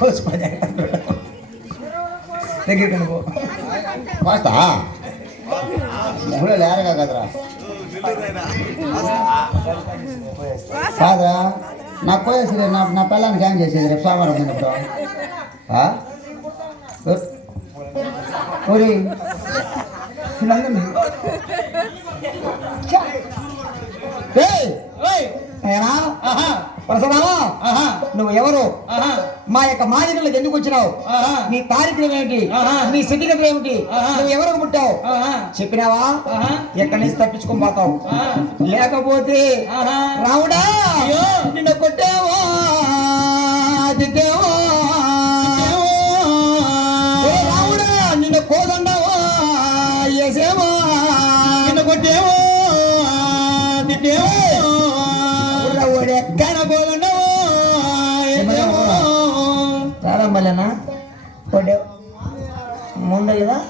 కోసి పని దగ్గరికి నువ్వు కోస్తా మొహలో లేరగా కదరా కాదురా నాకు కోసేసి నా పిల్లానికి ఏం చేసేది రేపు సోమవారం ఉన్నప్పుడు ఊరి నువ్వు ఎవరు మా యొక్క మాదిరిలోకి ఎందుకు వచ్చినావు నీ తారీఖులు ఏమిటి నీ స్థితిగతులు ఏమిటి నువ్వు ఎవరికి పుట్టావు చెప్పినావా ఎక్కడి నుంచి తప్పించుకొని పోతావు లేకపోతే రావుడా నిన్ను కొట్టావా తిట్టావా రావుడా నిన్ను కోదండావా వేసేవా నిన్ను కొట్టేవో తిట్టేవో ఎక్కడ కోదండావో ప్రారంభలేనా కొట్టావు ముందు కదా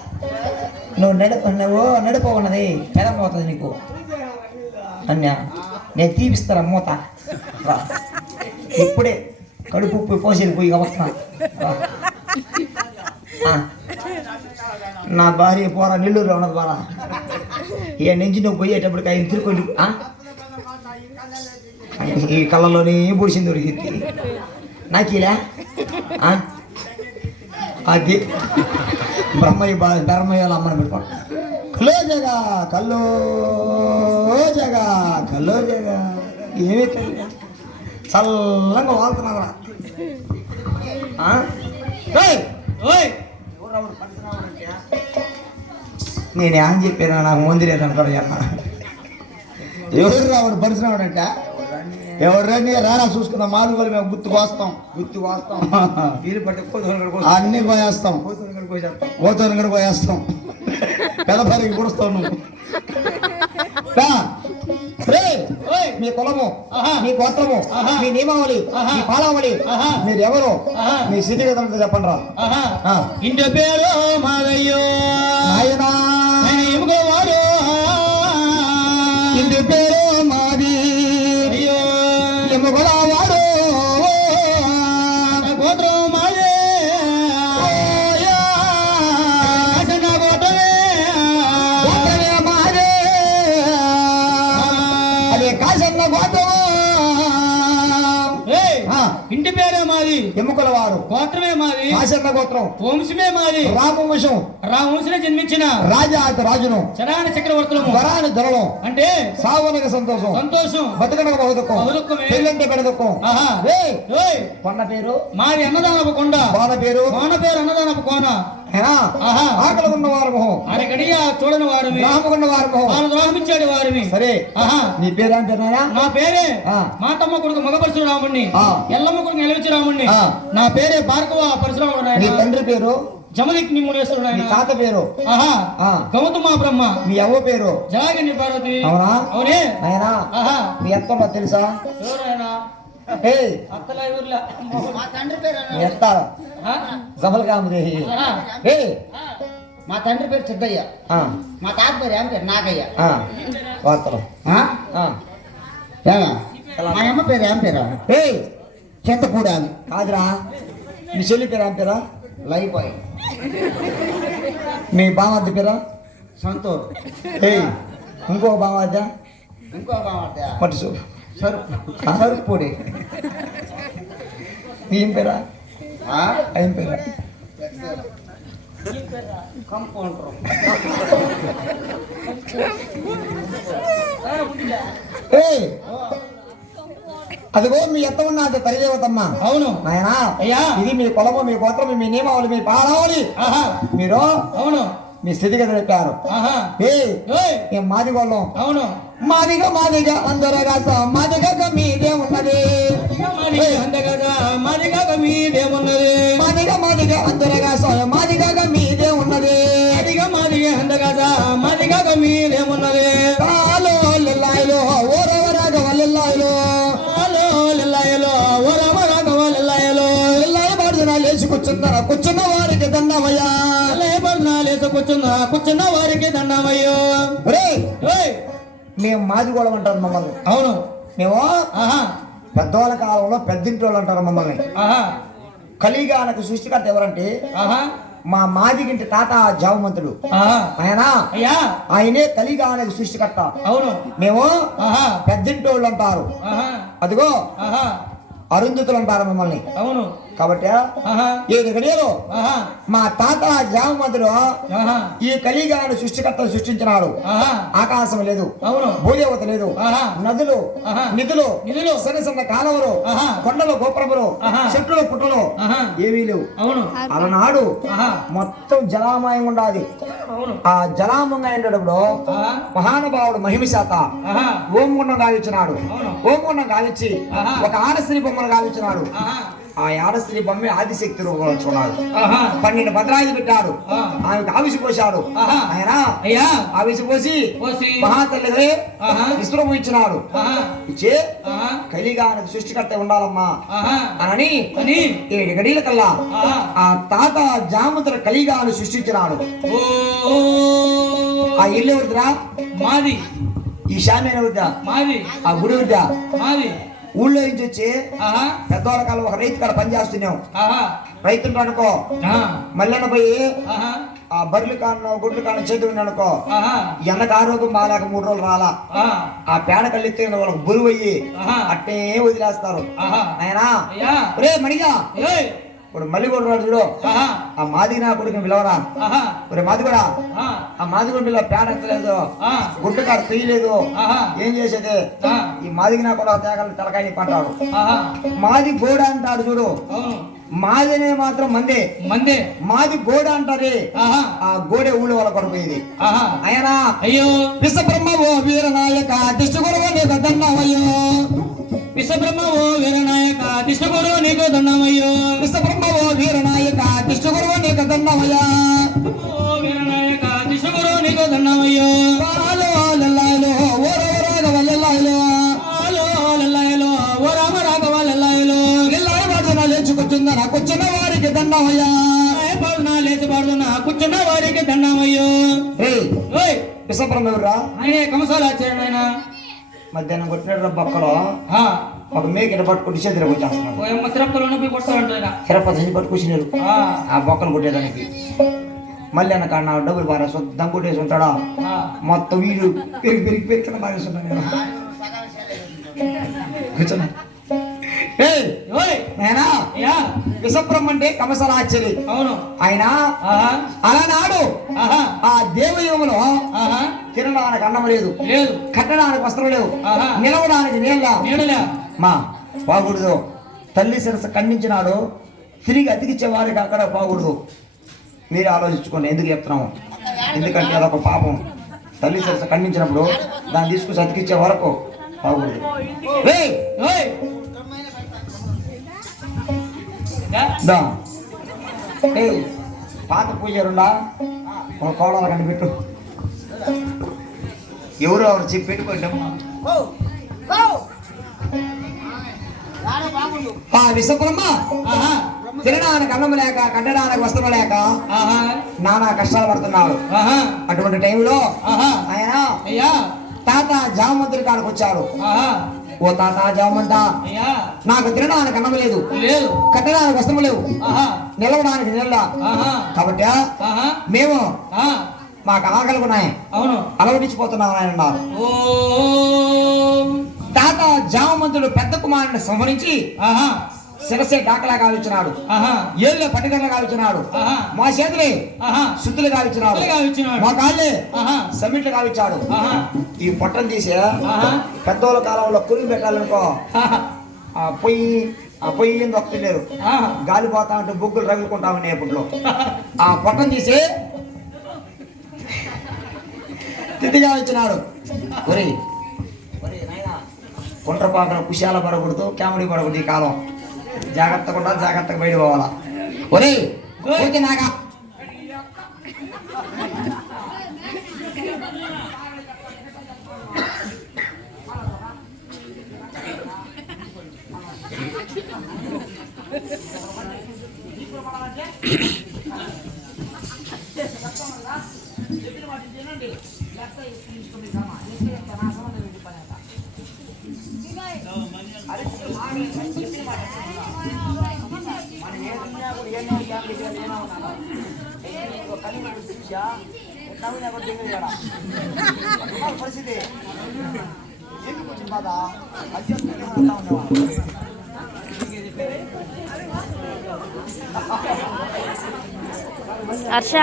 నువ్వు నడిపోన్నది పెదపోతుంది నీకు అన్యా నేను తీపిస్తారా మూత ఇప్పుడే కడుపు పోసేది పోయి వస్తున్నా నా భార్య పోరా నెల్లూరులో ఉన్నది బారా ఏ నుంచి నువ్వు పోయేటప్పటికి ఆయన తిరుకొని ఈ కళ్ళలోనే పొడిచింది దొరికింది నాకిలా అది ధర్మయ్యాల అమ్మని పెట్టుకోండి కల్లో జగా కల్లో జగా ఏమీ తెలియదు చల్లంగా వాళ్తున్నావా నేను ఏం చెప్పాను నాకు ముందు లేదనుకోడు అన్న ఎవరు రావాడు పరిశ్రమడు అంటే ఎవరిని రారా చూసుకున్న మాలుగోలు మేము గుర్తు కోస్తాం వీలు పట్టి అన్ని కోయేస్తాం కోతోని కూడా కోయేస్తాం పెదపరికి పొడుస్తావు నువ్వు మీ కులము మీ గోత్రము మీ నియమావళి మీ పాలావళి మీరు ఎవరు మీ స్థితిగతులతో చెప్పండి రా ఇంటి పేరు మాదయ్యో నాయనా వాడు ఇంటి పేరు మాది ఎముగలవాడు గోత్రం మాదే గోత్రమే మాదే అదే కాశన్న గోత్రం ఇంటి పేరే మాది ఎముకల వారు గోత్రమే మాది కాశన్న గోత్రం వంశమే మాది రామవంశం రామవంశనే జన్మించిన రాజా రాజును చరాణ చక్రవర్తులము వరాని ధరలం అంటే సావనక సంతోషం బతుకనక బహుదుఖం పెళ్ళంటే పెడదుఖం కొండ పేరు మాది అన్నదానపు కొండ కోన పేరు అన్నదానపు కోన ఆకలి ఉన్న వారు అరే గడియా చూడని వారు రాముకున్న వారు ద్రోహమిచ్చాడు వారిని సరే నీ పేరు ఏం పేరునా నా పేరే మాతమ్మ కొడుకు మగ పరశురాముడిని ఎల్లమ్మ కొడుకు నిలవిచ్చి రాముడిని నా పేరే భార్గవ పరశురాముడు నీ తండ్రి పేరు జమలిక్ నిమునేశ్వరుడు ఆయన తాత పేరు గౌతమ బ్రహ్మ మీ అవ్వ పేరు జలాగిని పార్వతి అవునా అవునే నాయనా మీ అత్తమ్మ తెలుసా ఎవరైనా అత్తలా ఊర్లా మా తండ్రి పేరు ఎత్తారా జమల్గామదేహి మా తండ్రి పేరు సిద్ధయ్య మా తాత పేరు ఏం పేరు నాగయ్య వార్తలు మా అమ్మ పేరు ఏం పేరు చింతకూడా కాదురా మీ చెల్లి పేరు ఏం పేరా లైఫ్ బాయ్ మీ బామద్ది పేరా సంతూర్ ఇంకో బామద్దా ఇంకో బామద్దా పట్టు సరుపుడి ఏం పేరా ఏం పేరా కంపౌండర్ అదిగో మీ ఎత్త ఉన్న అది తరిదేవతమ్మ అవును నాయనా అయ్యా ఇది మీ కులము మీ గోత్రము మీ నియమావళి మీ పారావళి మీరు అవును మీ స్థితిగతి చెప్పారు మాది గోళ్ళం అవును మాదిగా అందరగా మాదిగా మీదే ఉన్నది మాదిగా మీదే ఉన్నది మాదిగా అందరగా మాదిగా మీదే ఉన్నది మాదిగా అందగా మాదిగా మీదే ఉన్నది కాలో లిల్లాయిలో ఓరవరాగ వల్లిల్లాయిలో లేచి కూర్చున్న వారికి దండమయ్యా కూర్చున్న వారికి దండమయ్యో మేము మాది కూడా అంటారు మమ్మల్ని అవును మేము పెద్దవాళ్ళ కాలంలో పెద్దింటి వాళ్ళు అంటారు మమ్మల్ని కలిగానకు సృష్టికర్త ఎవరంటే ఆహా మా మాదిగింటి తాత జావమంతుడు ఆహా ఆయన అయ్యా ఆయనే కలిగానకు సృష్టికర్త. అవును మేము ఆహా పెద్దింటోళ్ళు అంటారు, ఆహా అదిగో ఆహా అరుంధతులు అంటారు మమ్మల్ని. అవును కాబట్టి ఆహా 7 గడియలు ఆహా మా తాత జావమంతుడు ఆహా ఈ కలిగాను సృష్టికర్తను సృష్టించినాడు. ఆహా ఆకాశం లేదు, అవును భూదేవత లేదు, ఆహా నదులు ఆహా నిధులు నిధులు సన్న సన్న కాలువలు ఆహా కొండలు గోపురములు ఆహా చెట్లు పుట్టలు ఆహా ఏమీ లేవు. అవును అలనాడు ఆహా మొత్తం జలామయం ఉండాలి. అవును ఆ జలామంగా ఉండేటప్పుడు ఆహా మహానుభావుడు మహిమశాత ఆహా ఓం గుండం గావించినాడు. అవును ఓం గుండం గావించి ఆహా ఒక ఆడస్త్రీ బొమ్మను గావించినాడు. ఆహా ఆ ఆడస్త్రీ బొమ్మ ఆదిశక్తి రూపంలో చూడాలి. ఆహా 12 భద్రాయులు పెట్టాడు. ఆ. ఆమెకు ఆవిసిపోశాడు. ఆహా ఆయన అయ్యా ఆవిసిపోసి పోసి మహాతల్లిదే ఆహా విశ్వరూపం ఇచ్చినాడు. ఆహా ఇచ్చే ఆహా కలిగానకు సృష్టికర్త ఉండాలమ్మా ఆహా అని అని 7 గడియల కల్లా ఆహా ఆ తాత జామంతుల కలిగాను సృష్టించినాడు. ఓ ఆ ఇల్లు ఎవరిదిరా? మాది ఈ షామేన వద్దా? మాది ఆ గుడి వద్దా? మాది ఊళ్ళో నుంచి వచ్చి ఆహా పెద్దవాళ్ళ కాలం ఒక రైతు కాడ పని చేస్తున్నాం. ఆహా రైతులు అనుకో ఆ మల్లెన పోయి ఆహా ఆ బర్రెలు కాను గుడ్లు కాను చేతి అనుకో ఆహా ఎండకు ఆరోగ్యం బాగాలేక 3 రోజులు రాలా. ఆ ఆ పేడ కళ్ళెత్తే వాళ్ళకి బరువు అయ్యి ఆహా అట్టే వదిలేస్తారు. ఆహా ఆయన అయ్యా ఒరే మణిగా ఏయ్ ఇప్పుడు మళ్ళీ కూడా రాడు చూడు, ఆహా ఆ మాదిగి నా కొడుకుని పిలవరా. ఆహా ఒరే మాది కూడా ఆ ఆ మాదిగుడి పిల్ల పేడ ఎత్తలేదు, ఆ గుడ్డు కాడ తీయలేదు, ఆహా ఏం చేసేది? ఆ ఈ మాదిగి నా కూడా తేగల తలకాయ పంటాడు. ఆహా మాది గోడ అంటాడు చూడు, అవును మాదినే మాత్రం మందే, మందే మాది గోడ అంటారే. ఆహా ఆ గోడే ఊళ్ళో వాళ్ళ కొరపోయేది. ఆహా ఆయన అయ్యో విశ్వబ్రహ్మ ఓ వీరనాయక దిష్టిగురువు నీకు దండమయ్యో. విశ్వబ్రహ్మ ఓ వీరనాయక దిష్టగురు నీకు దండమయ్యో. విశ్వబ్రహ్మ ఓ వీరనాయక దిష్టిగురువు నీకు దండమయ్యా. ఓ వీరనాయక దిష్టగురు నీకు దండమయ్యో. లాలో లల్లాయలో ఓ రాఘవ లల్లాయలో. ఆలో లల్లాయలో ఓ రామ రాఘవ లల్లాయలో. గిల్లాయ బాధన లేచుకొచ్చిందన కూర్చున్న వారికి దండమయ్యా. పాడునా లేచి పాడునా కూర్చున్న వారికి దండమయ్యో. ఏయ్ ఓయ్ విశ్వబ్రహ్మ ఎవరురా? ఆయనే కమసాలాచార్యుడు ఆయన. మధ్యాహ్నం కొట్టినాడు బొక్కలో ఆ ఒక మేకని పట్టుకుంటే చేతిలోకి వచ్చేస్తున్నాడు. ఓ అమ్మ తిరుపతిలోనే పోయి కొడతాడంట ఆయన. తిరుపతి నుంచి పట్టుకొచ్చినారు ఆ ఆ బొక్కలు కొట్టేదానికి. మళ్ళీ అన్న కాడ డబ్బులు బాగా శుద్ధం కొట్టేసి ఉంటాడా. ఆ మొత్తం వీడు పెరిగి పెరిగి పెరిగి కింద బాగేస్తున్నాను నేను. కూర్చోనా? ఏయ్ ఓయ్ నేనా అయ్యా విశ్వబ్రహ్మ అంటే కమసలాచరి. అవును ఆయన ఆహా అలనాడు ఆహా ఆ దేవయుగంలో ఆహా తినడానికి అన్నం లేదు, లేదు కట్టడానికి వస్త్రం లేవు, ఆహా నిలవడానికి నీళ్ళ నీడలే మా బాగుడదు. తల్లి శిరస్సు ఖండించినాడు, తిరిగి అతికిచ్చే వారికి అక్కడ బాగుడదు. మీరు ఆలోచించుకోండి ఎందుకు చెప్తున్నాము. ఎందుకంటే అదొక పాపం. తల్లి శిరస్సు ఖండించినప్పుడు దాన్ని తీసుకుని అతికిచ్చే వరకు బాగుడదు. ఏయ్ ఓయ్ యా దా ఏయ్ పాత పూజారుండా ఒక కోడలు కనిపెట్టు. ఎవరు చెప్పి పెట్టుకోండి. ఆ విశ్వబ్రహ్మ ఆహా తినడానికి అన్నం లేక కట్టడానికి వస్త్రం లేక ఆహా నానా కష్టాలు పడుతున్నాడు. ఆహా అటువంటి టైంలో ఆహా ఆయన అయ్యా తాత జామంతుడి కాడికి వచ్చాడు. ఆహా ఓ తాత జామంత, అయ్యా నాకు తినడానికి అన్నం లేదు, లేదు కట్టడానికి వస్త్రం లేవు, ఆహా నిలవడానికి నీళ్ళ. ఆహా కాబట్టి ఆహా మేము ఆ మాకు ఆకలి ఉన్నాయి, అవును అలవడించిపోతున్నాం అని అన్నారు. ఓం తాత జామంతుడు పెద్ద కుమారుని సంహరించి ఆహా శిరసే డాకలా కావించినాడు, ఆహా ఏళ్ళ పట్టుకర్లు కావించినాడు, ఆహా మా చేతులే ఆహా శుద్ధులు కావించినాడు, శుద్ధులు కావించినాడు. మా కాళ్ళే ఆహా సమిట్లు కావించాడు. ఆహా ఈ పొట్టను తీసే ఆహా పెద్దోళ్ళ కాలంలో కురిగి పెట్టాలనుకో ఆహా ఆ పొయ్యి ఒక్కలేరు, ఆహా గాలిపోతా ఉంటే బొగ్గులు రగులుకుంటా ఉన్నాయి. అప్పట్లో ఆ పొట్టను తీసి తిథిగా ఇచ్చినాడు. ఒరే కుంట్రపాకన కుశాల పడకూడదు, కామెడీ పడకూడదు. ఈ కాలం జాగ్రత్తగా ఉండాలి, జాగ్రత్తగా బయట పోవాలా. ఒరే ఓకే నాగా అరే పరిస్థితి ఎందుకు వచ్చింది బాధ ఉండేవా హర్ష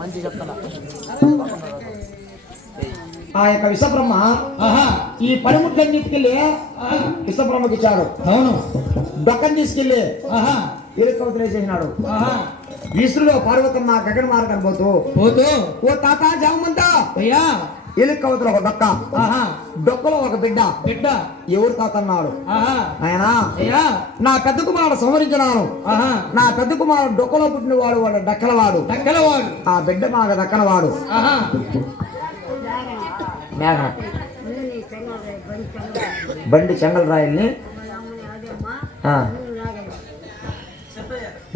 మంచి చెప్తాను ఆ యొక్క విషబ్రహ్మ ఈ పనిముట్లన్నీ తీసుకెళ్ళి విషబ్రహ్మకి ఇచ్చాడు. అవును. డొక్కని తీసుకెళ్ళి ఎలుకవతలు వేసేసినాడు. ఈశ్వరుడు పార్వతమ్మ గగన మార్గం పోతూ ఓ తాత జామంతా అయ్యా ఎలుకవతలు ఒక డొక్క, డొక్కలో ఒక బిడ్డ. ఎవరు తాత అన్నాడు. ఆయన నా పెద్ద కుమారుడు సంహరించినాను. నా పెద్ద కుమారుడు డొక్కలో పుట్టిన వాడు, వాడు డక్కలవాడు. ఆ బిడ్డ మాగ దక్కలవాడు. మేఘ బండి చెంగల్ రాయల్ని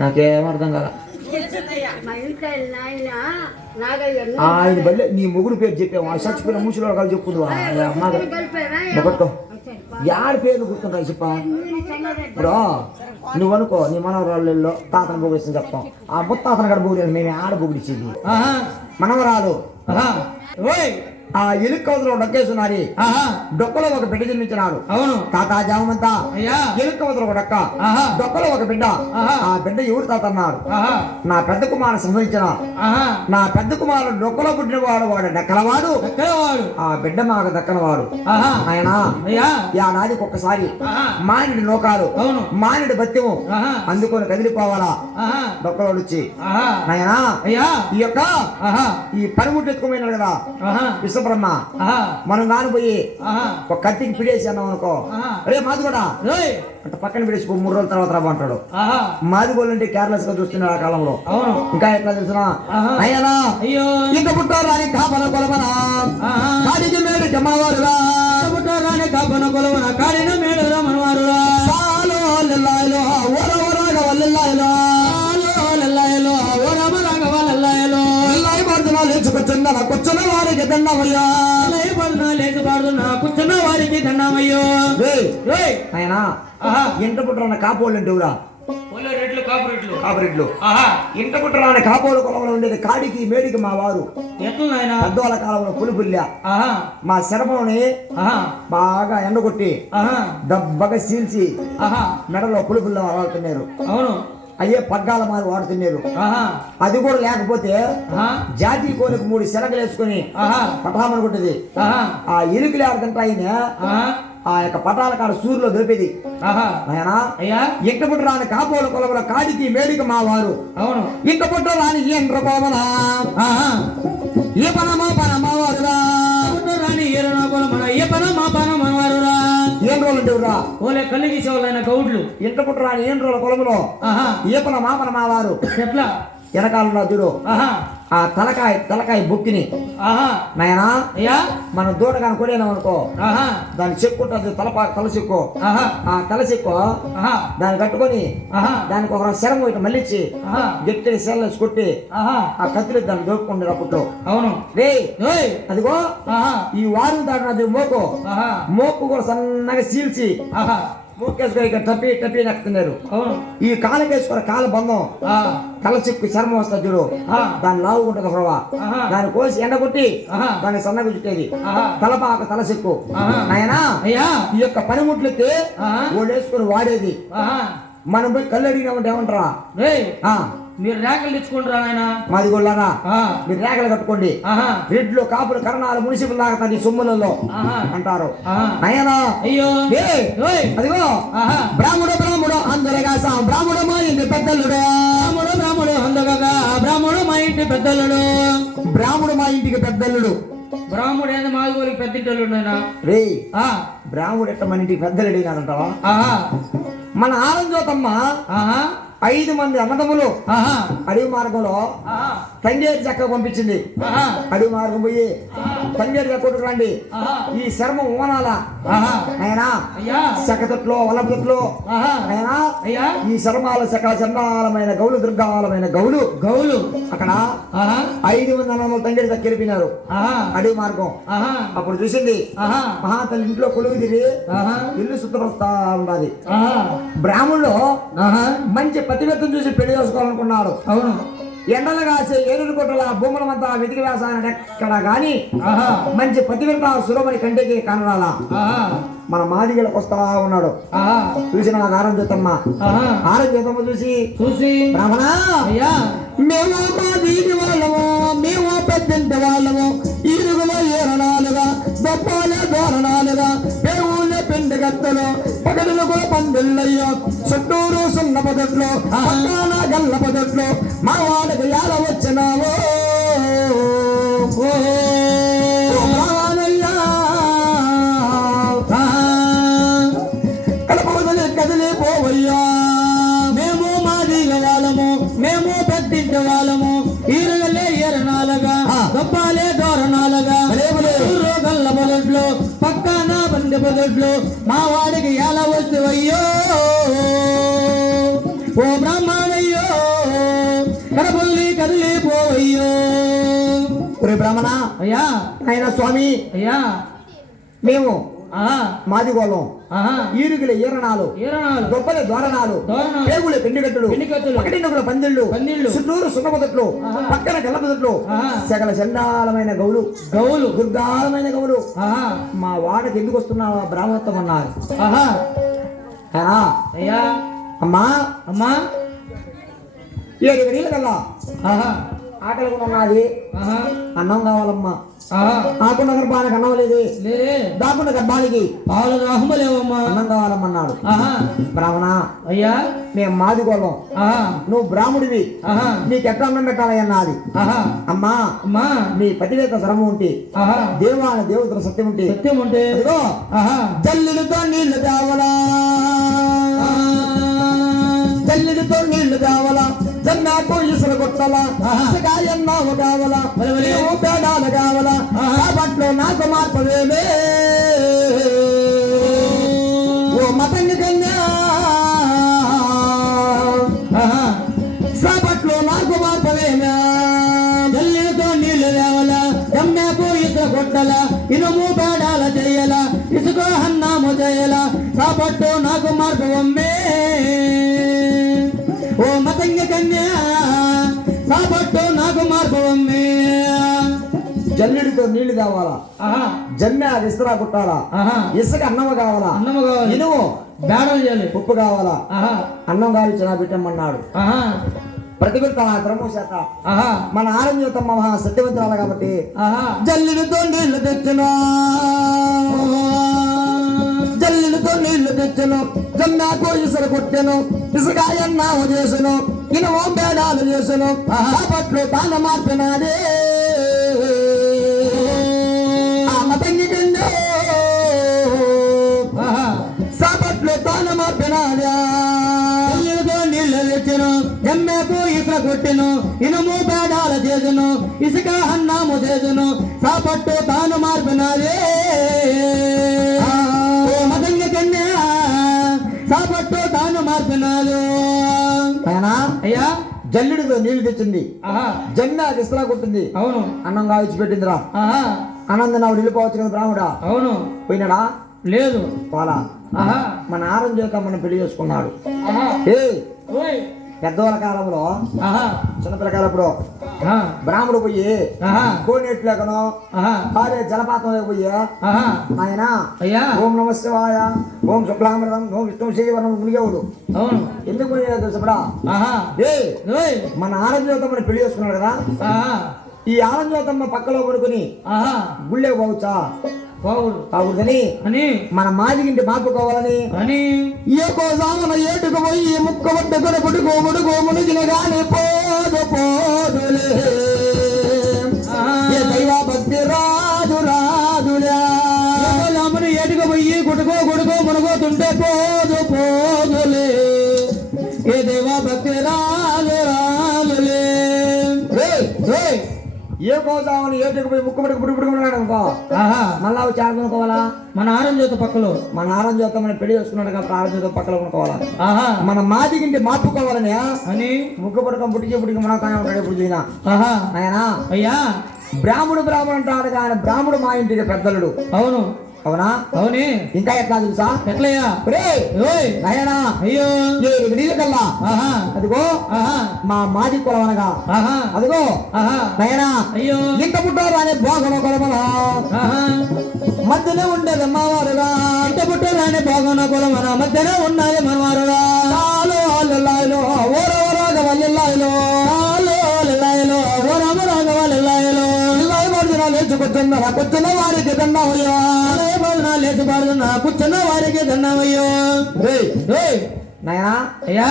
నాకేం అర్థం కదా. ఆయన బల్లే నీ మొగుడు పేరు చెప్పావు. ఆ చచ్చిపోయిన మూసిలో కాదు చెప్పుకుందు మొగట్టుకో యాడి పేర్లు గుర్తుంటాయి చెప్పా. ఇప్పుడు నువ్వు అనుకో నీ మనవరాళ్ళలో తాతను బొగిడిని చెప్తాం. ఆ ముత్తాతను కూడా బొగిడి మేము ఆడ బొగిడిచ్చింది మనవరాలు. ఆ ఎలుకవతలో డొక్కేస్తున్నారు. డొక్కలో ఒక బిడ్డ జన్మించినాడు. అవును తాత జామంతా ఎలుకవతలో ఒక డొక్క, డొక్కలో ఒక బిడ్డ. ఆ బిడ్డ ఎవరు తాత అన్నాడు. నా పెద్ద కుమారుడు సంహరించిన నా పెద్ద కుమారుడు డొక్కలో పుట్టిన వాడు, వాడు డక్కలవాడు. ఆ బిడ్డ మాకు దక్కనవాడు. ఆయన నాదికి ఒక్కసారి మానిడి నోకాలు మానిడి బత్యము అందుకొని కదిలిపోవాలా. డొక్కలో వచ్చి నాయనా ఈ యొక్క ఈ పనిముట్లు ఎత్తుకోమైనాడు కదా విశ్వబ్రహ్మ. మనం కానిపోయి ఒక కత్తికి పిడేసి అన్నాం అనుకో, రే మాది కూడా అంటే పక్కన పిడేసి 3 రోజుల తర్వాత రాబో అంటాడు. మాదిగోళ్ళు అంటే కేర్లెస్ గా చూస్తున్నాడు ఆ కాలంలో. ఇంకా ఎట్లా తెలిసిన అయ్యనా ఇంక పుట్టారాని కాపన కొలవనా కాడికి మేడు జమ్మవారురా పుట్టారాని కాపన కొలవన కాడిన మేడురా మనవారురా సాలో లెల్లాయలో ఓరవరాగ వల్లెల్లాయలో లెల్లాయలో ఓరవరాగ వల్లెల్లాయలో లెల్లాయి పడుతున్నా లేచుకొచ్చిందా కూర్చున్న వారికి దండమయ్యా లేచి పాడుతున్నా కూర్చున్న వారికి దండమయ్యో. ఆయన ఇంట పుట్టిన కాపోళ్ళు అంటే ఊరా కాపురెడ్లు ఇంట పుట్టిన కాపోలు కులంలో ఉండేది కాడికి మేడికి మా వారు పెద్దవాళ్ళ కాలంలో పులిపుల్లా మా శరభంని బాగా ఎండగొట్టి దబ్బగా చీల్చి మెడలో పులిపుల్ల వాడుతున్నారు. అవును అయ్యే పగ్గాల మాది వాడుతున్నారు. అది కూడా లేకపోతే జాతీయ కోరిక 3 శరగలు వేసుకుని పటామని కొట్టేది. ఆ ఎలుకలు ఆడుతుంటే ఆయన ఆ యొక్క పటాల కాడ సూర్యులో దొరిపేది. అయ్యా ఇంట పుట్ట రాని కాపోల కొలవల కాడికి మేడికి మా వారు. అవును ఇంట పుట్ట రాని ఏంట్ర కోమలా ఏ పనమా పనమా వారురా రాని ఏరనా కొలమన ఏ పనమా పనమా వారురా. ఏం రోజులు ఉండేవురా ఓలే కళ్ళు గీసేవాళ్ళైన గౌడ్లు. ఇంట పుట్ట రాని ఏం రోజుల కొలములో ఏ పనమా పనమా వారు. ఎట్లా వెనకాలంలో చూడు ఆ తలకాయ బొక్కిని నాయనా మనం దూడగాని కొనేనాం అనుకో దాన్ని చెక్కుంటుంది తల చెక్కు. ఆ తల చెక్కు దాన్ని కట్టుకొని దానికి ఒక శరం ఇటు మళ్ళించి గట్టిగా సెల్లేసి కొట్టి ఆ కత్తిలి దాన్ని దోపుకుంటారు అప్పట్లో. అవును రే అదిగో ఈ వారం దాటినది మోకు కూడా సన్నగా చీల్చి మూకేసుకొని ఇక టపి నక్కుతున్నారు. ఈ కాలకేసుకున్న కాల బంధం తల చెక్కు చర్మం వస్తుంది చూడు దాన్ని లావుకుంటుంది ఒకరవా దాన్ని కోసి ఎండగొట్టి దాన్ని సన్నగా చుట్టేది తలపాక తల చెక్కు. ఆయనా ఈ యొక్క పనిముట్లకి వాళ్ళు వేసుకుని వాడేది. మనం పోయి కళ్ళు అడిగినామంటే ఏమంటారా మీరు రేఖలు తెచ్చుకుంటారా ఆయన మాది గొల్లారా మీరు రేఖలు కట్టుకోండి రెడ్లు కాపులు కరణాలు మున్సిపల్ లాగుతారు సొమ్ములలో అంటారు. నయనా అయ్యో అదిగో బ్రాహ్మడు అందరగా బ్రాహ్మడు మా ఇంటి పెద్దలుడు బ్రాహ్మడు అందగా బ్రాహ్మడు మా ఇంటి పెద్దలుడు బ్రాహ్మడు మా ఇంటికి పెద్దలుడు. బ్రాహ్మడు ఏదో మాదిగోలికి పెద్దింటోళ్ళు రే బ్రాహ్మడు ఎట్ట మన ఇంటికి పెద్దలుడినాడంటావా. మన ఆనందోతమ్మ 5 మంది అన్నదమ్ములు ఆహా అడవి మార్గంలో ఆహా తంగేరు చెక్క పంపించింది. ఆహా అడవి మార్గం పోయి తంగేరు చెక్క కొట్టుకు రండి, ఆహా ఈ శర్మం ఓనాల ఆహా ఆయన అయ్యా చెక్కతొట్లో వలపతొట్లో ఆహా ఆయన అయ్యా ఈ శర్మాల చెక్క చండాలమైన గౌలు దుర్గాలమైన గౌలు గౌలు అక్కడ ఆహా 5 మంది అన్నదమ్ములు తంగేరు చెక్క వెళ్ళిపోయినారు ఆహా అడవి మార్గం. ఆహా అప్పుడు చూసింది ఆహా మహాతల్లి ఇంట్లో కొలువు తిరిగి ఆహా ఇల్లు శుద్ధపరుస్తా ఉండాలి. ఆహా బ్రాహ్మణులు ఆహా మంచి పతివ్రతను చూసి పెళ్లి చేసుకోవాలనుకున్నాడు. అవును ఎండలు కాసే ఏనుగు కొట్టల భూములమంతా వెతికి వేసానని ఎక్కడ గాని ఆహా మంచి పతివ్రత సురమని కంటికి కనరాలా. ఆహా మన మాదిగలకు వస్తా ఉన్నాడు. ఆహా చూసిన ఆరం జ్యోతమ్మ ఆహా ఆరం జ్యోతమ్మ చూసి చూసి బ్రాహ్మణ అయ్యా మేము మాదిగి వాళ్ళము, మేము పెద్దంటి వాళ్ళము, ఈరుగులో ఏరణాలుగా దప్పాలే దోరణాలుగా పేవులే పెండి గత్తలు పగడులకు పందిళ్ళయ్యో చుట్టూరు సున్న పదట్లు పక్కన గల్ల పదట్లు మా వాడికి ఎలా వచ్చినావో కలపవదలి కదిలి పోవయ్యా. మేము మాది వాళ్ళము, మేము పెద్దింటి వాళ్ళము, ఈరగలే ఎరణాలుగా గొప్పాలే దోరణాలుగా గల్ల పొదట్లు పక్కన బండి పొదట్లు మా వాడికి ఎలా వస్తువయ్యో ఓ బ్రాహ్మణయ్యో కడపల్లి కదిలి పోవయ్యో. బ్రాహ్మణ అయ్యా ఆయన స్వామి అయ్యా మేము ఆహా మాదిగోళం, ఆహా ఈరుగుల ఈరణాలు ఈరణాలు గొప్పల ద్వారణాలు దోరణాలు పేగుల పెండిగట్టులు పెండిగట్టులు పకటినొకల పందిళ్ళు పందిళ్ళు చుట్టూరు సున్నపదట్లు ఆహా పక్కన గల్లపదట్లు ఆహా సకల చండాలమైన గౌలు గౌలు దుర్గాలమైన గౌలు ఆహా మా వాడకి ఎందుకు వస్తున్నావా బ్రాహ్మత్వం అన్నారు. ఆహా ఆ, అయ్యా అమ్మా అమ్మా 7 గడియల కల్లా ఆహా ఆకలి కూడా ఉన్నది, ఆహా అన్నం కావాలమ్మా. ఆహా ఆకుండా గర్భానికి అన్నం లేదు, లేదే దాకుండా గర్భానికి పాలు రాహుమలేవమ్మా. అన్నం కావాలమ్మన్నాడు. ఆహా బ్రాహ్మణ అయ్యా మేము మాదిగోళం, ఆహా నువ్వు బ్రాహ్మడివి, ఆహా నీకు ఎట్లా అన్నం పెట్టాలి అన్నది. ఆహా అమ్మా అమ్మా నీ పతివేత ధర్మం ఉంటే, ఆహా దేవాన దేవతల సత్యం ఉంటే, సత్యం ఉంటే అదిగో ఆహా జల్లులతో నీళ్లు కావాలా, జల్లులతో నీళ్లు కావాలా, జన్నాకు ఇసులు కొట్టాలా, ఇసుకాయన్నావు కావాలా, పేడాలు కావాలా, కాబట్లో నాకు మార్పలేమే ఓ మతంగి కన్యా, సాపట్లో నాకు మార్పలేనా. జల్లితో నీళ్లు లేవలా, జమ్మాకు ఇసుక కొట్టల, ఇనుము పేడాల చేయల, ఇసుక అన్నాము చేయల, సాపట్టు నాకు మార్పు అమ్మే ఓ మతంగ కన్యా, సాపట్టు నాకు మార్పు అమ్మే. జల్లుడితో నీళ్లు కావాలా, ఆహా జమ్మె విస్తరా కుట్టాలా, ఆహా ఇసుక అన్నము కావాలా, అన్నము కావాలి, ఇనుము బేడలు చేయాలి, ఉప్పు కావాలా, ఆహా అన్నం కావించిన బిట్టమన్నాడు. ఆహా ప్రతిభత ధర్మం చేత ఆహా మన ఆరంజ్యోతమ్మ మహా సత్యవంతురాలు కాబట్టి ఆహా జల్లుడితో నీళ్లు తెచ్చును, జల్లుడితో నీళ్లు తెచ్చును, జమ్మాకు ఇసురు కొట్టెను, ఇసుకాయన్నావు చేసును, ఇనుము బేడాలు చేసును, పట్లు తాన మార్పినాడే తంగి కిందే సాపట్లు తాన మార్పినాడా. నీళ్ళు తెచ్చును, జమ్మెకు ఇసుక కొట్టెను, ఇనుము పేడాల చేసును, ఇసుక అన్నాము చేసును, సాపట్టు తాను మార్పినాదే మదంగ కన్యా, సాపట్టు తాను మార్పినాదు. అయ్యా జల్లుడితో నీళ్లు తెచ్చింది, ఆహా జమ్మె విస్తరా కొట్టింది, అవును అన్నం కావించి పెట్టిందిరా. ఆహా అన్నం నాడు వెళ్ళిపోవచ్చు కదా బ్రాహ్మడా. అవును పోయినాడా లేదు. పోలా. ఆహా మన ఆరంజ్యోత మనం పెళ్లి చేసుకున్నాడు. ఆహా ఏ ఓయ్ పెద్దవాళ్ళ కాలంలో ఆహా చిన్నపిల్ల కాలప్పుడు ఆహా బ్రాహ్మడు పోయి ఆహా కోనేటి లేకనో ఆహా భార్య జలపాతం పోయి ఆహా ఆయన అయ్యా ఓం నమ శివాయ ఓం శుక్లామృతం ఓం విష్ణు శ్రీవరం మునిగేవుడు. అవును ఎందుకు మునిగేది తెలుసా? ఆహా ఏ ఓయ్ మన ఆనందోతమ్మని పెళ్లి చేసుకున్నాడు కదా, ఆహా ఈ ఆనందోతమ్మ పక్కలో పడుకుని ఆహా గుళ్ళే పోవచ్చా బావుడు తాగుదని అని మన మాదిగింటి మార్పుకోవాలని అని ఏకో సామన ఏటుకు పోయి ముక్క వద్ద కొడుకుడు గోముడు గోముడిగిన గాని పోదు పోదులే ఏ దైవ భక్తి రాదు రాదులే రాముని ఏటుకు పోయి గుడుకో గుడుకో మునుగోతుంటే పోదు పోదులే ఏ దేవా భక్తి ఏ కోసామని ఏటికి పోయి ముక్కు పట్టుకు పుడి పుడుకున్నాడు అనుకో ఆహా మళ్ళా వచ్చి ఆడ కొనుక్కోవాలా మన ఆరంజ్యోత పక్కలో మన ఆరంజ్యోత మన పెళ్లి చేసుకున్నాడు కాబట్టి ఆరంజ్యోత పక్కన కొనుక్కోవాలా ఆహా మన మాదిగింటి మార్పుకోవాలని అని ముక్కు పట్టుకొని పుట్టికి మన కానీ ఉంటాడు ఇప్పుడు చూసినా ఆహా ఆయన అయ్యా బ్రాహ్మడు అంటాడు కానీ బ్రాహ్మడు మా ఇంటికి పెద్దలుడు అవును అవునా అవునే ఇంకా ఎట్లా తెలుసా ఎట్లయ్యా ఓయ్ నాయనా అయ్యో నీళ్ళ కల్లా ఆహా అదిగో ఆహా మా మాది కొలవనగా ఆహా అదిగో ఆహా నాయనా అయ్యో లింక పుట్టారు అనే బోగన కొలవన ఆహా మధ్యనే ఉండేది అమ్మవారుగా ఇంట పుట్టాలనే బాగున్న కులమన మధ్యన ఉన్నది మనవారుగా లాలో లలాయలో ఓరవరాగ వల్లెల్లాయలో లాలో లలాయలో ఓరామ రాగవాలెల్లాయలో ఇల్లాయి మర్దిన లేచుకొచ్చుందరా కూర్చున్న వారికి దండవయ్యా లేచి పాడుతున్నా కూర్చున్న వారికి దండమయ్యో ఏయ్ నాయనా అయ్యా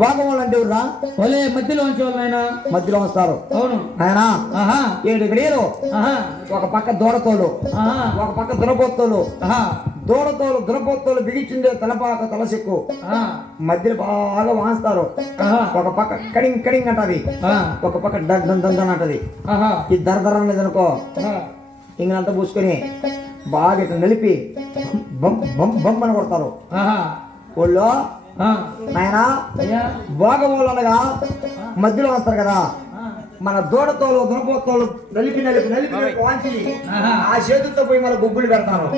భోగములు అంటే ఊర్రా ఓలే మధ్యలో ఉంచే వాళ్ళైనా మధ్యలో వస్తారు అవును నాయనా ఆహా 7 గడియలు ఆహా ఒక పక్క దూడతోలు ఆహా ఒక పక్క దురపోత్తోలు ఆహా దూడతోలు దురపోత్తోలు బిగించిండే తలపాక తలసిక్కు ఆహా మధ్యలో బాగా వాంచుతారు ఆహా ఒక పక్క కడింగ్ కడింగ్ అంటది ఒక పక్క దందన్ దందన్ అంటది ఆహా ఈ దరదరం లేదనుకో ఇంకంతా పూసుకొని బాగా ఇట్లా నలిపి బం బం బం అని కొడతారు ఆహా వాళ్ళు ఆ నాయనా అయ్యా భోగములు అనగా మధ్యలో వస్తారు కదా మన దూడతోలు దురపోతోలు నలిపి నలిపి నలిపి వాంచి ఆహా ఆ చేతులతో పోయి మన గుగ్గులు పెడతారు